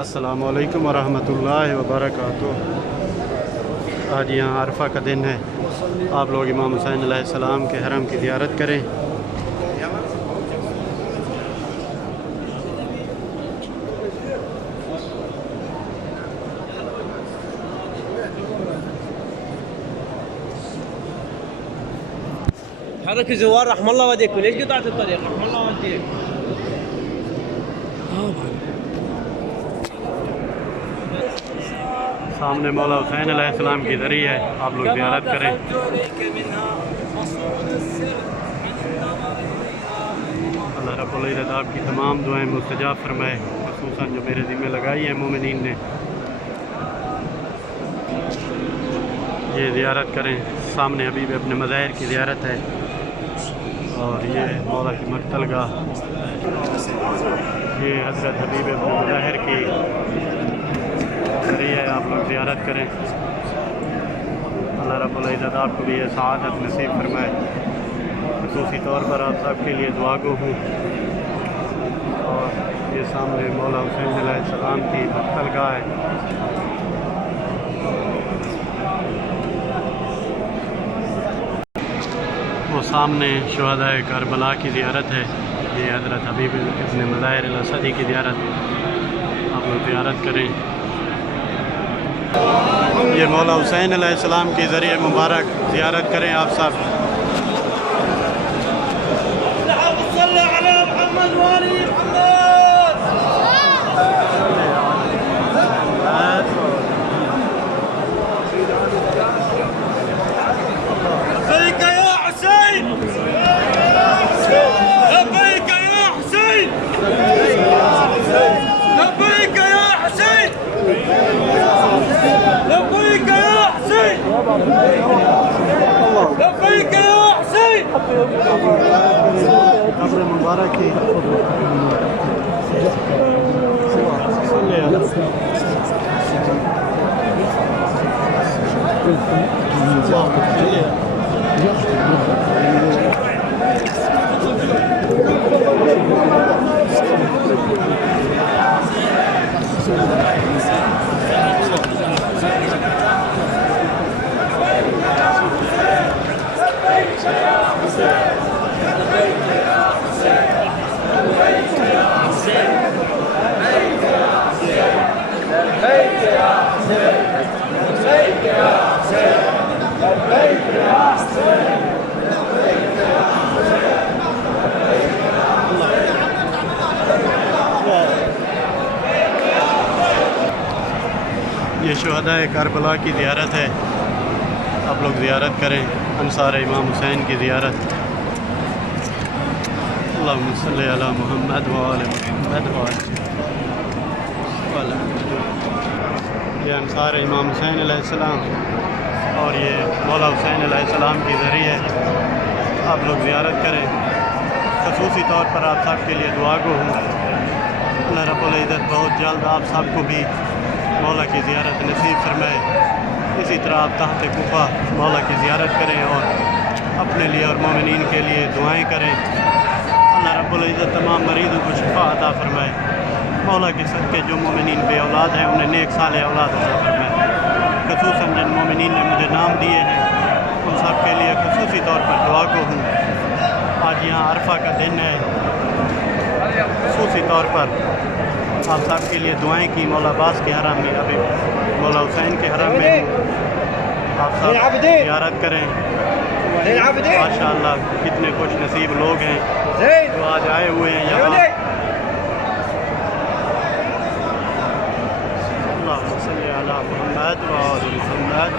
السلام علیکم ورحمۃ اللہ وبرکاتہ۔ آج یہاں عرفہ کا دن ہے، آپ لوگ امام حسین علیہ السلام کے حرم کی زیارت کریں۔ حضرتك زوار رحم الله وديكم، ليش قطعت الطريق؟ رحم الله وديك. سامنے مولا حسین علیہ السلام کی ضریح ہے، آپ لوگ زیارت کریں۔ اللہ رب العزت آپ کی تمام دعائیں مستجاب فرمائے، خصوصاً جو میرے ذمہ لگائی ہیں مومنین نے۔ یہ زیارت کریں، سامنے حبیب ابن مظاہر کی زیارت ہے، اور یہ مولا کی مقتل گاہ، یہ حضرت حبیب ابن مظاہر کی ذریعہ ہے، آپ لوگ زیارت کریں۔ اللہ رب العزت آپ کو بھی یہ سعادت نصیب فرمائے۔ خصوصی طور پر آپ سب کے لیے دعا گو ہوں۔ اور یہ سامنے مولا حسین علیہ السلام کی مقتل گاہ ہے۔ وہ سامنے شہداء کربلا کی زیارت ہے، یہ حضرت حبیب ابن مظاہر الاسدی کی زیارت، آپ لوگ زیارت کریں۔ یہ مولا حسین علیہ السلام کی ذریعہ مبارک زیارت کریں آپ سب۔ قبر مبارک کی یہ شہداء کربلا کی زیارت ہے، آپ لوگ زیارت کریں، انصار امام حسین کی زیارت۔ اللہم صلی علی محمد وآل محمد یہ انصار امام حسین علیہ السلام اور یہ مولا حسین علیہ السلام کی ذریعہ ہے، آپ لوگ زیارت کریں۔ خصوصی طور پر آپ سب کے لیے دعا گو ہوں۔ اللہ رب العزت بہت جلد آپ سب کو بھی مولا کی زیارت نصیب فرمائے۔ اسی طرح آپ تحت کوفہ مولا کی زیارت کریں اور اپنے لیے اور مومنین کے لیے دعائیں کریں۔ اللہ رب العزت تمام مریضوں کو شفا عطا فرمائے۔ مولا کے صدقے جو مومنین بے اولاد ہیں انہیں نیک صالح اولاد عطا فرمائے۔ خصوصاً جن مومنین نے مجھے نام دیے ہیں ان سب کے لیے خصوصی طور پر دعا کو ہوں۔ آج یہاں عرفہ کا دن ہے، خصوصی طور پر آپ سب کے لیے دعائیں کی۔ مولا عباس کے حرم میں، ابھی مولا حسین کے حرم میں آپ سب زیارت کریں۔ ماشاءاللہ کتنے خوش نصیب لوگ ہیں جو آج آئے ہوئے ہیں یہاں۔ اللہم صلی علی محمد وآل محمد